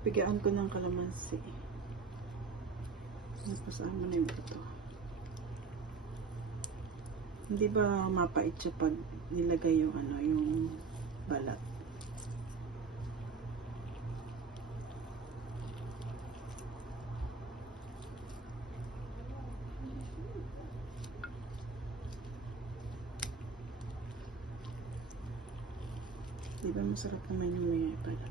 Bigyan ko ng kalamansi. Napasama na yung ito. Hindi ba mapait siya pag nilagay yung ano, yung balat? Di ba masarap naman yung may balat?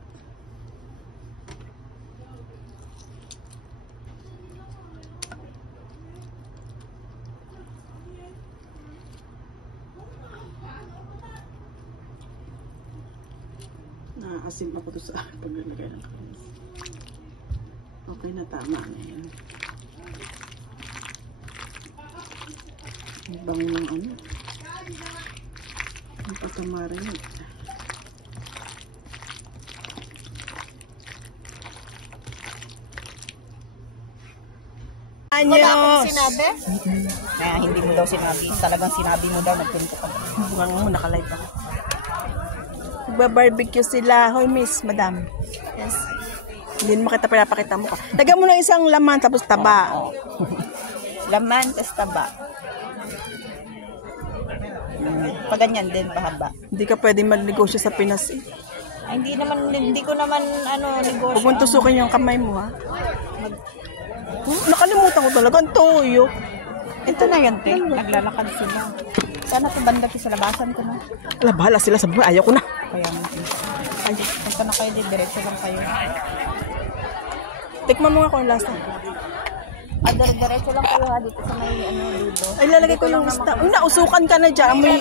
Naasim ako to sa paglalagay ng kalamansi. Okay na, tama na yan. Ang bango ng ano. Ang pagkamarin. Wala akong sinabi? Hindi mo daw sinabi. Talagang sinabi mo daw, nagpunto ka. Bungang mo, nakalive ako. Magba-barbecue sila. Hoy, miss, madam. Yes. Hindi mo kita pinapakita mo ka. Taga mo ng isang laman tapos taba. Oo. Laman, tas taba. Paganyan din, pahaba. Hindi ka pwede mag-negosyo sa Pinas eh. Ay, hindi ko naman, negosyo. Huwag mong tusukin yung kamay mo, ha? Nakalimutan ko talaga. Ang toyo. Ito na yan, te. Naglalakad sila. Sana sa banda sa labasan ko na. Ala, bahala sila sa buhay. Ayaw ko na. Kaya mo. Ay, punta na kayo, diretso lang kayo. Tikman mo nga kung lasa. Diretso lang kayo ha, dito sa may dulo. Ay, lalagay ko yung ista. Uy, nausukan ka na dyan. Amoy.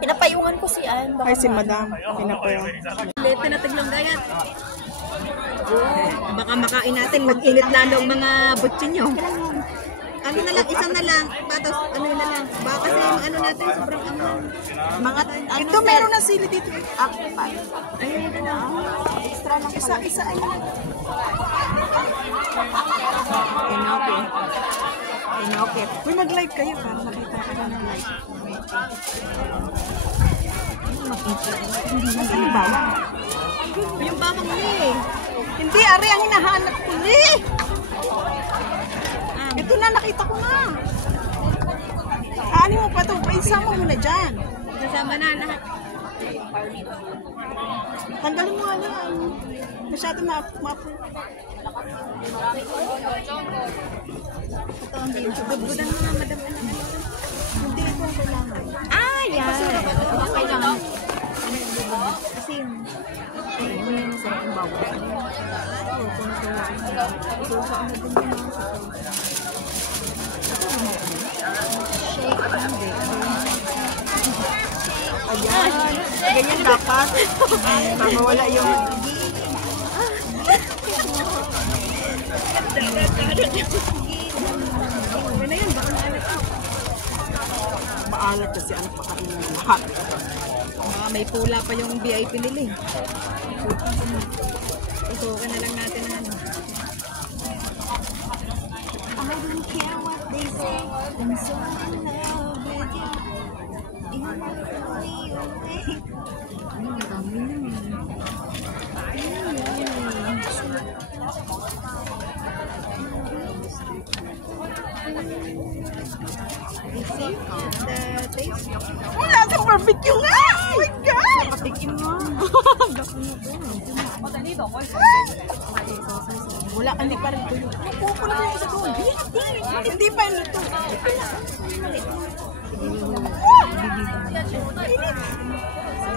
Pinapayungan ko si Ann. Ay, si madam. Pinapayungan. Lete na taglong gayat. Baka makain natin, mag-init lalo ang mga butsin nyo. Ano na lang, isang na lang. Patos, ano na lang. Baka kasi ano natin, sobrang mga Ito, meron na sili dito. ayun na lang. Extra lang. Isa, ay. Inoke. Uy, nag-live kayo para makita ko na ng live. Hindi yung bawang. Yung bawang mo eh. Hindi, ari ang hinahanap ko eh. Ito na, nakita ko na. Ano mo pa ito? Isama mo na dyan. Kasama na lahat. Tanggalin mo nga yan. Masyado ma-apple. Budbudan mo nga, madam. Hindi ito ang kailangan. Yan. Okay lang. Kasi yung masarap yung bawang. So, sa ano din yung shake lang din. Ayan. Ganyan dapat. Mawala yung... Maalat kasi ang pakain ng lahat. May pula pa yung VIP nila eh. Tutukan na lang natin ang ano. I don't care what they say. I'm so in love with you. You love me away. Ang dami naman. Wala sa barbecue nga! Oh my God! Patikim mo. Wala, hindi pa rin ito yun. Napupo na yung isa doon. Hindi pa yun ito.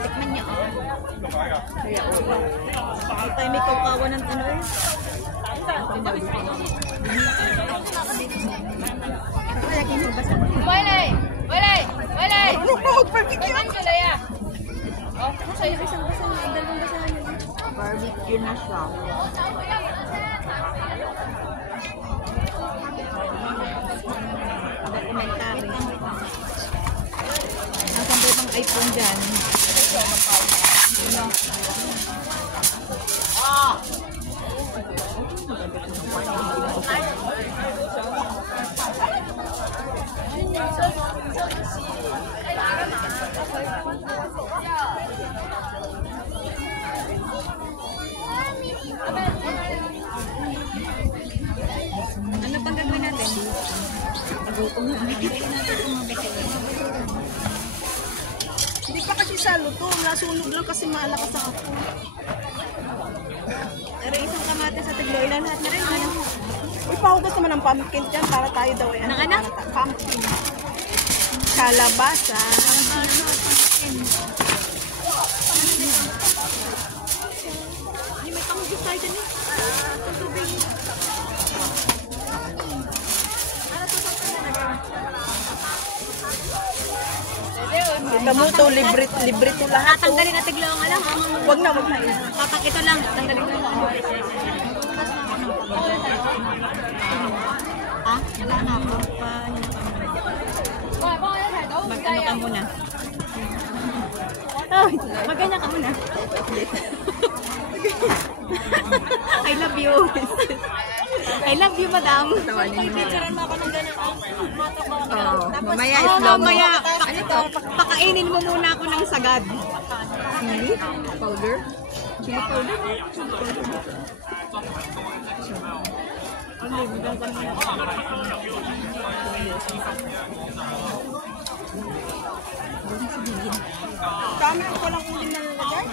Tikman niya. Kaya tayo may kaukawa ng ano eh. Ano pa mag-barbecue? Barbecue na siya. Documentary. Ang sambo pang iPhone dyan. Hindi pa kasi sa luto. Nasunog lang kasi malakas ang ako. Pero isang kamatis sa tiglo, ilan lahat na rin. Ano? Uy, pahugas naman ng pumpkin dyan para tayo daw yan. Ng ano? Pumpkin. Kalabasa. May kamugis tayo dyan eh. Tubig. Kita mo to, libre to lahat. Tatanggalin na tiglo ang alam. Wag na. Ito lang, tanggalin ko lang. Ah, wala na ako. Mag-ano ka muna. Ay, mag-ano ka muna. I love you. I love you, madam. Picturean mo ako ng gano'n. Mamaya Mamaya, pakainin mo muna ako ng sagad. Chili powder. Chili powder. Kami ko lang ulit na nalagay.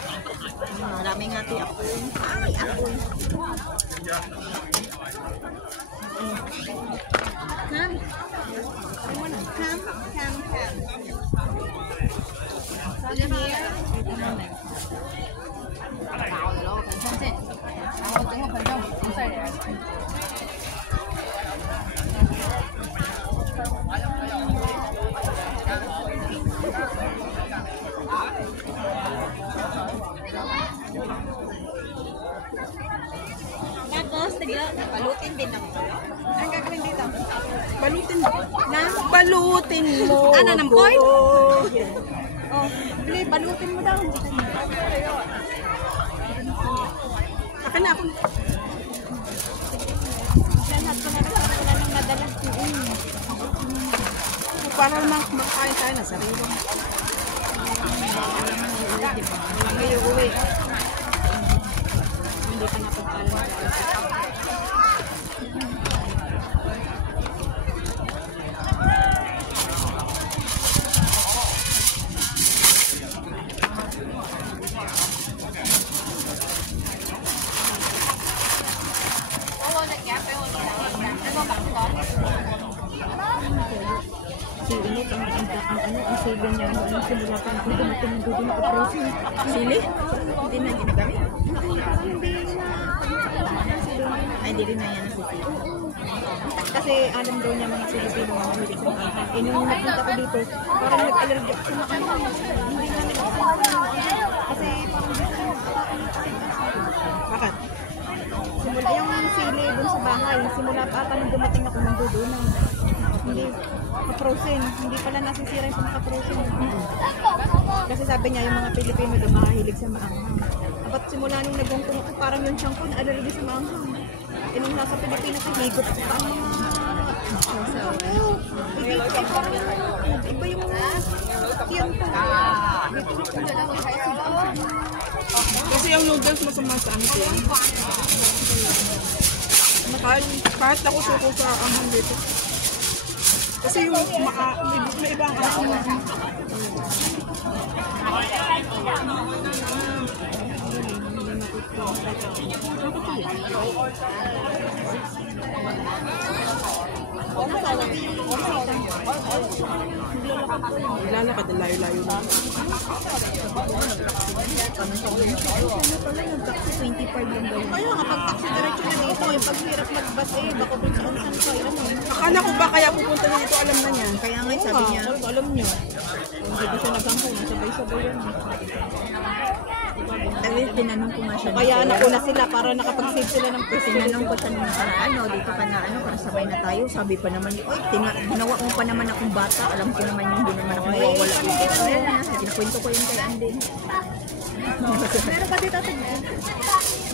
Maraming hati ako. Ay, ako. Ham. Ham. Tapos, balutin din ako. Ang gagawin dito? Balutin mo. Balutin mo. Ano, ng point? Yeah. Oh, bili, balutin mo daw. Akin na ako. Lahat ko na rin. Wala nang madala. Para naman kumakain tayo na sarili. Walang ngayon uwi. Hindi pa napagpala. Sili, ang sili niya, ang simula pa ng dumating ng dudu na operation. Sili? Hindi na ginagamit? Ay, di rin na yan nasisili. Kasi alam daw niya mga Pilipino na mahilig sa mga. Eh, nung napunta ko dito, parang nag-allergy ako sa mga. Hindi namin ako. Kasi parang dito rin Bakit? simula yung sili dun sa bahay. Simula pa ata nung dumating ako ng dudu na hindi ka-frozen. Hindi pala nasisira yung maka-frozen. Kasi sabi niya yung mga Pilipino doon mahilig sa maanghang. Dapat simula nung nagungkong ako, parang yung siyang ko na-allergy sa maanghang. E nung nasa Pilipinas, higop ko pa. Iba yung tiyan ko. Dito na kung dalawa kasi doon. Kasi yung noodles masama sa ano ko. Kahit ako suko sa anghang dito. Kasi yung may ibang aso na. Lalakad na layo-layo na. Kaya kapag taxi diretso na dito, yung paghirap magbas eh, baka kung saan ko, ano. Akala ko ba kaya pupunta na dito, alam na niya. Kaya nga sabi niya, Alam niyo. Hindi ba siya naghangko, sabay-sabay yan. dahil tinanong ko nga siya. Kaya nauna sila para nakapag-save sila ng pwesto. Tinanong ko siya nung nakaraan, dito ka na para sabay na tayo. Sabi pa naman niya, oy, ginawa mo pa naman akong bata. Alam ko naman yung hindi naman ako mawawala dito. Kinakwento ko yun kay Anden. Meron pa dito tignan.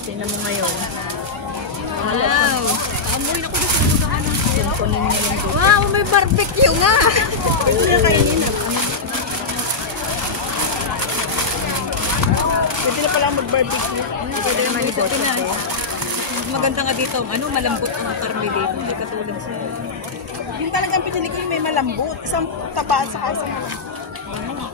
Tingnan mo ngayon. Wow! Amoy na ko na sa mga Yung kunin niya yung dito. Wow, may barbecue nga! Pwede na kainin na. Pwede na pala mag-barbecue. Pwede naman ito. Maganda nga dito, malambot ang karne dito. Hindi katulad sa Yung talagang pinili ko yung may malambot. Isang taba at saka isang malambot.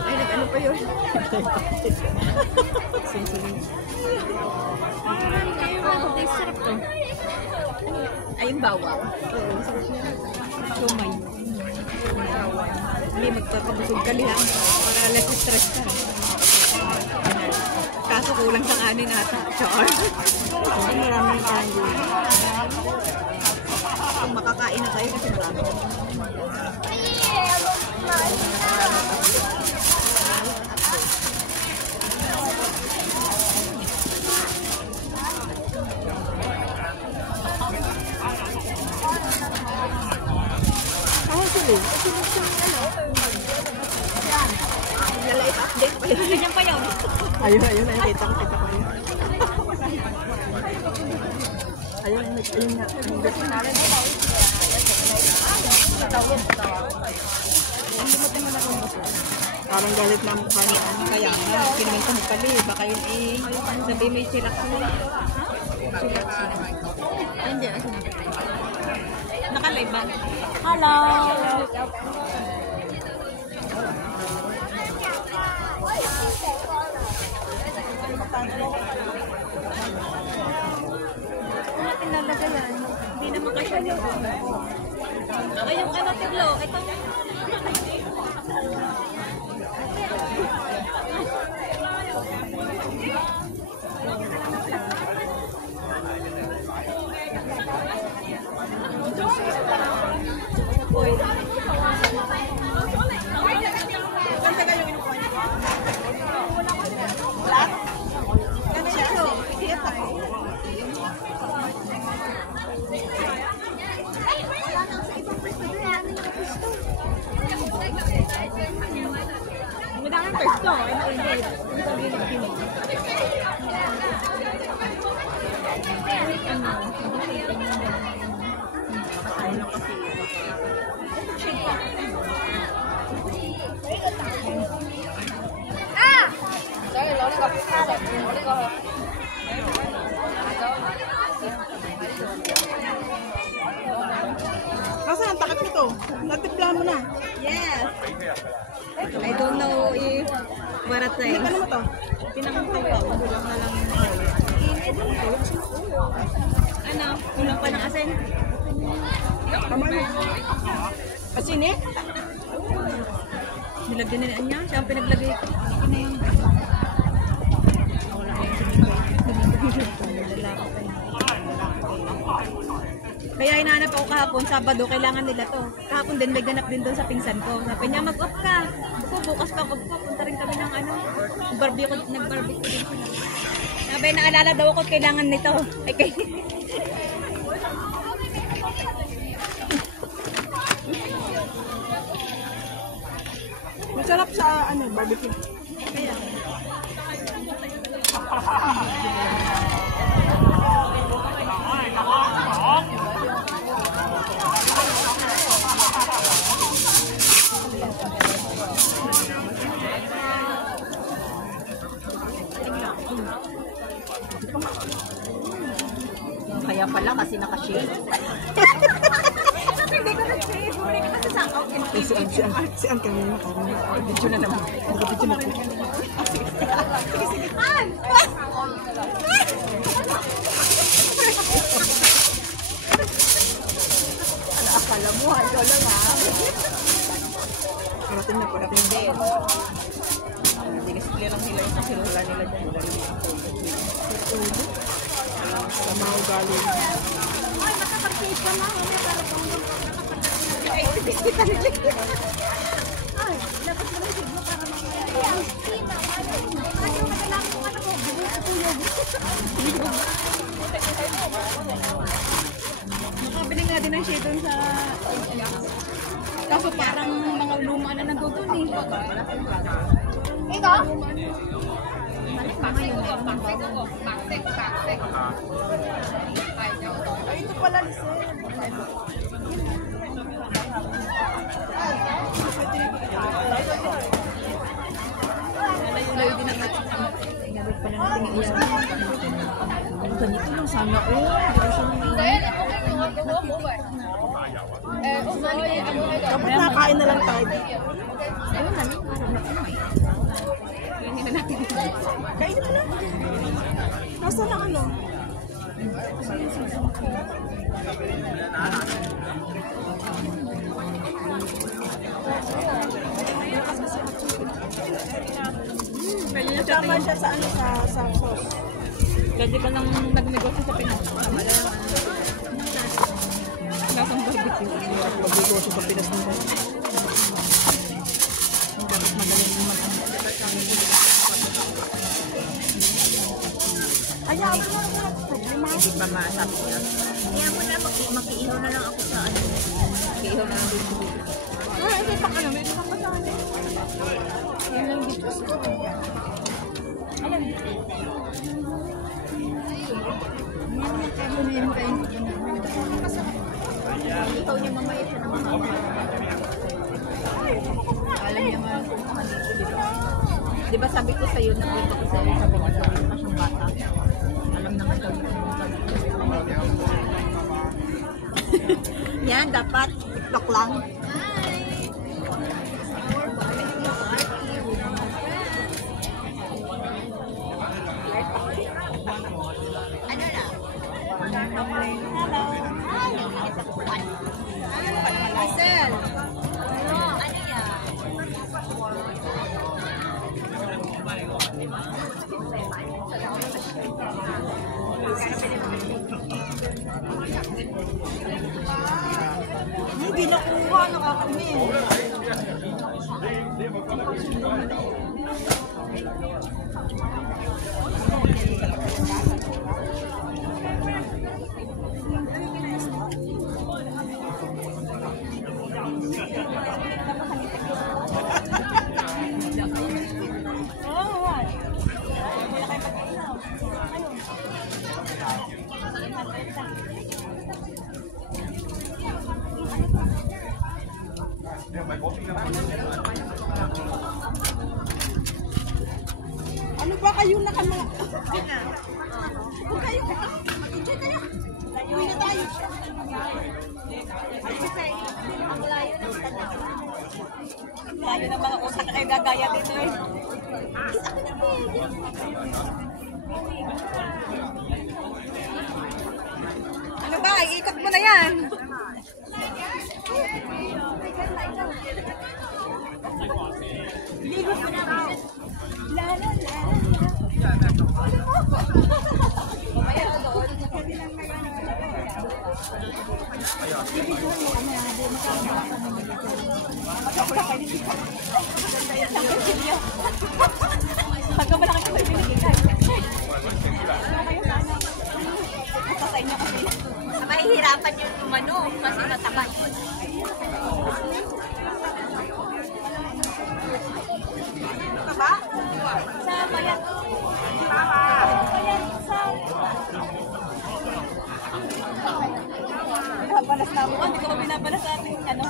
Ay, ano pa yun? Sarap to. Ay, yung bawang. Oo, sarap niya. Sumay. Hindi, magpapabusog ka lang. Para less stress ka. Kaso kulang sa kanin ata. Char. Kasi maraming kanin. Kung makakain na tayo kasi marami. Ako sila. Nalive update pa yun. Ganyan pa yun. Ayun, nakikita ko yun. Ayun nga. Parang galit na mukha niya. Kaya nga, kinamin ko pali. Baka yun eh. Sabi may chillax mo. Chillax mo. Ay, hindi. Naka-live ba? Hello! Kung natin lalagayan, hindi naman kasi yun. Ay, yung ano, tiglo. Ito. Uy. Ganda kayo yung inukuha niyo. Lahat? Ganda siya. Pihit ako. Madaming pesto. Ay, mainit. Hindi sabi ng pinig. Nakakain lang kasi. Kasi ang takot ko to. Natipla mo na. Yes! I don't know if what a Hindi time. ka naman to. Pinakantay ko. Kulang na lang. Ano? Kulang pa ng asin? Tama na. Asin eh? Nilagyan na niya. Siya ang pinaglagay ko. Ano yun? Wala kayong Kaya hinahanap ako kahapon, Sabado, kailangan nila to. Kahapon din, may ganap din doon sa pinsan ko. Sabi niya, mag-off ka. Ako, bukas pa, punta rin kami ng ano, nag-barbecue din sila. Sabi, naalala daw ako, kailangan nito. Ay, kay... Masarap sa ano, barbecue. Kaya, kaya pala kasi naka-shave. Hindi ko na-shave. Huli ka kasi sa out in Si Ann kanina parang video na naman. nakabidyo na po. Sige. An! Akala mo, ikaw lang ha. Parating na. Hindi. Hindi kasi clear lang nila yung kasilula nila dyan. Sa mga ugali. Ay, makapag-shave ka na. Ay, hindi ka nila. Ay, dapat mo na shave mo para mamaya. Kasi yung kailangan ko nga ako, buhay ko yung. Nakabili nga din ng shade doon sa... Kaso parang mga luma na nandun eh. Ito? Balik pa ngayon. Ay, ito pala, Lisel. Nalayo-layo din ang Ito lang sana. Oh, Dapat nakain na lang tayo. ayun na lang. Hindi na natin. Kainin mo na. Nasa na ano? Tama siya sa ano, sa sauce. Pwede ka nang nagnegosyo sa Pinas. Lasang barbecue. Mag-negosyo sa Pinas nito. Dapat magaling naman ang Ayaw mo na. Problematic ba masabi niya? Kaya mo na makiihaw na lang ako sa ano. ihaw na lang dito. Ah, hindi pa ano. May isang kasama. Yan lang dito. Alam. Ikaw niya mamaya siya ng mga alam niya mga kung ano dito. Di ba sabi ko sa'yo, nag-wait ako sa'yo, sabi niya sa akin, mas yung bata. Alam naman daw niya kung yan, dapat TikTok lang. Ano na? Marcel! Ano yan? Hindi nakuha, nakakainis. Ano ba kayo na kamo? Huwag kayo. Mag-enjoy kayo. Uwi na tayo. Layo ng mga utak na kayo gagaya dito eh. Ano ba? Iikot mo na yan. Ligot mo na ako. Lala, Mamaya na doon. Pagka malaki ko sa binigay. Masasay niya kasi. mahihirapan yung umano kasi mataba yun. Taba? Sa bayan. Bayan sa... Binabalas na ako. Hindi ko ba binabalas sa ating ano?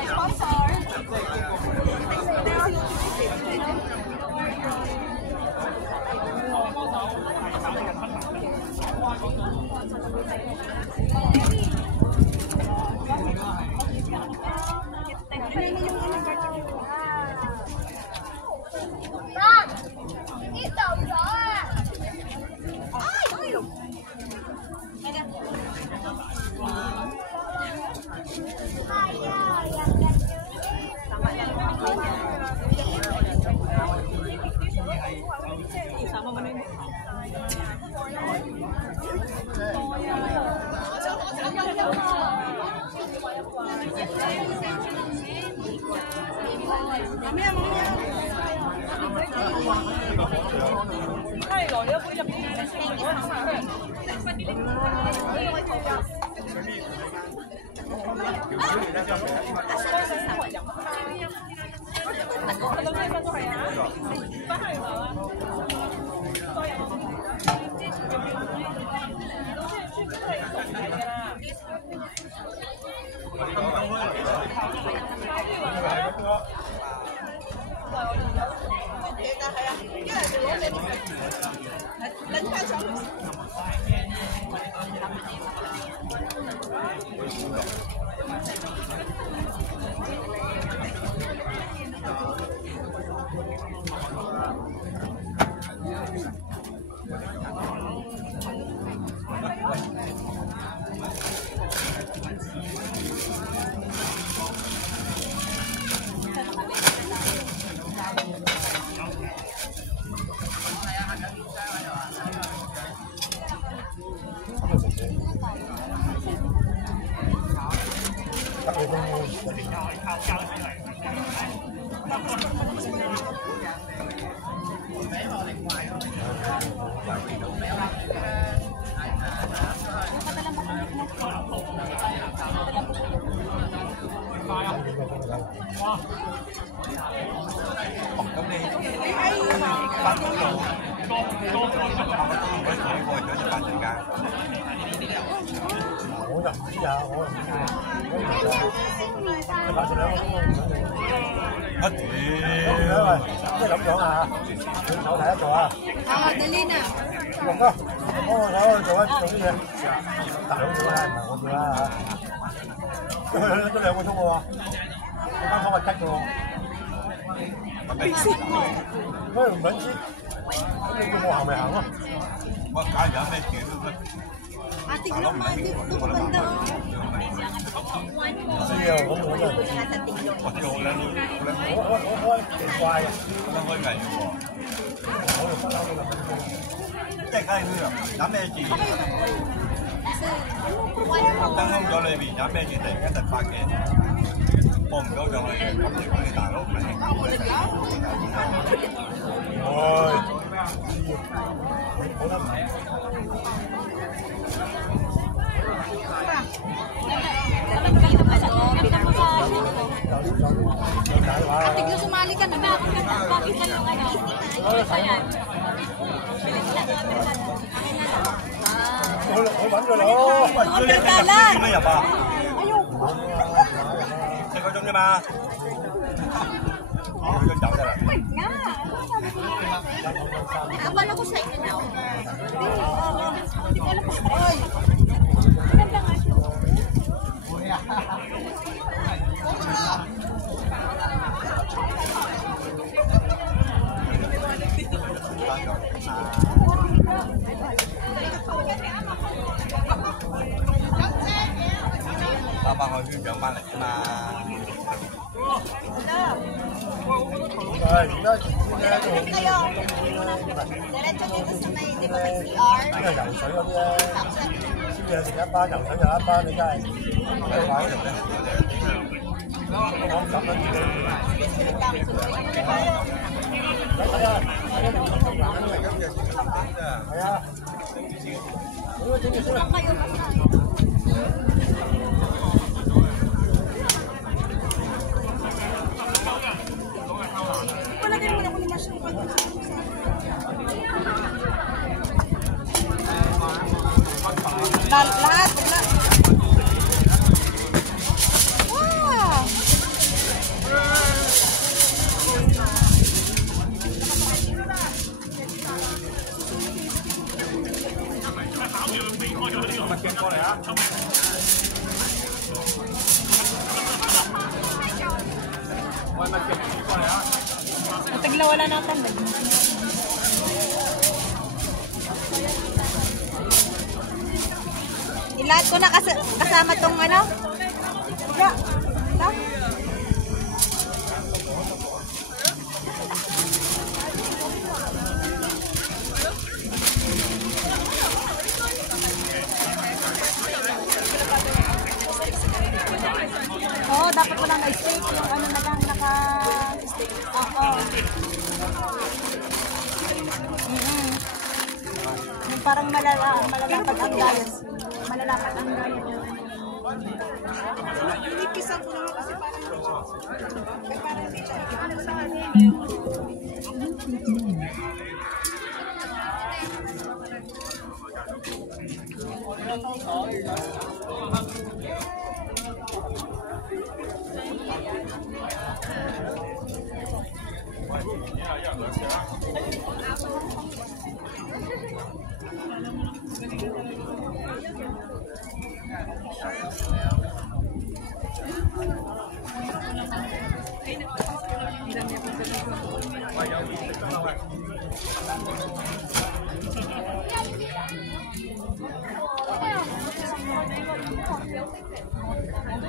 Sponsor. Sama mo na yun. Mamaya, mamaya. Ay, loyo po yung 我就唔知啊，我唔知啊，你拍住兩個鐘我屌，即係咁講啊！你手第一個啊！Ah, dali na. 用啊！幫我手做啲嘢，大佬做啦，唔係我做啦嚇。佢去咗2個鐘喎，嗰間房係吉嘅喎。所以唔撚知，咁你叫我行咪行咯。我梗係有咩嘢都得。Ating naman, dito maganda. 唔知啊，咁我真係唔知。我奇怪啊，我開計喎。我又不嬲都諗緊。即係梗係佢有咩字？燈空咗裏邊有咩字？突然間突發嘅，播唔到上去嘅，咁你大佬唔係興好得好得唔係。Ate, gusto sumali ka na. Bakit ka yung ano? Ayan.我揾佢咯，喂，你點樣入啊？4個鐘啫嘛，佢都走得啦。Aman ako sa inyo now. Tao幫我圈養翻嚟啊嘛。係，而家Kayo, diretso dito sa may, di ba may CR? 呢個游水嗰啲咧，燒嘢食一班，游水又一班，你真係係玩嚟嘅。我咁樣自己。係啊。好，整住先啦。Palagay mo na kung naman siya. Lahat. Wow! Tagla wala na ako. Ilahat ko na kasama tong ano? Yeah. Oo, dapat wala na steak. Yung ano na lang naka-steak. Oo. Yung parang malalapad ang gayas. Malalapad ang gayas. Inikisan ko naman kasi parang hindi siya.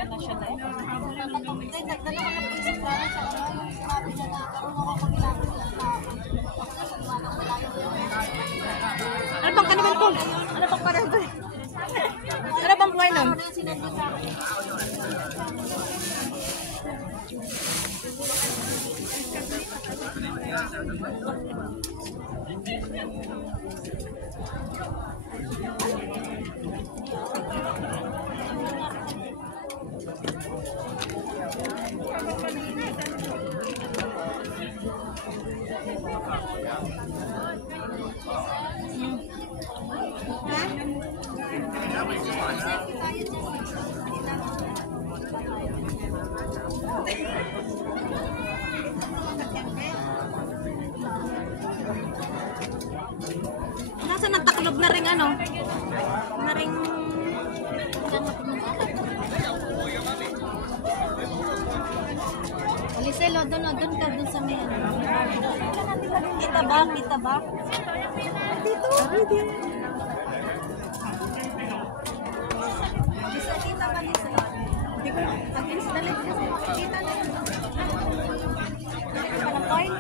na siya na. Hindi, nagdala ka na po sa plano sa ano, yung sabi na nagkaroon ako pagkilapit ng tao. Ako na sa manang malayo. Ano bang kanibal ko? Ano bang kanibal? Ano bang buhay nun? Ano yung sinabi sa akin? Nasa nagtaklob na rin ano? Na rin... Aliselo, doon ka, doon sa may ano. Kita ba? Kita ba? Dito, dito. Lisa, kita ba, Lisa? Hindi ko, against the light kasi makikita na yun. Para point?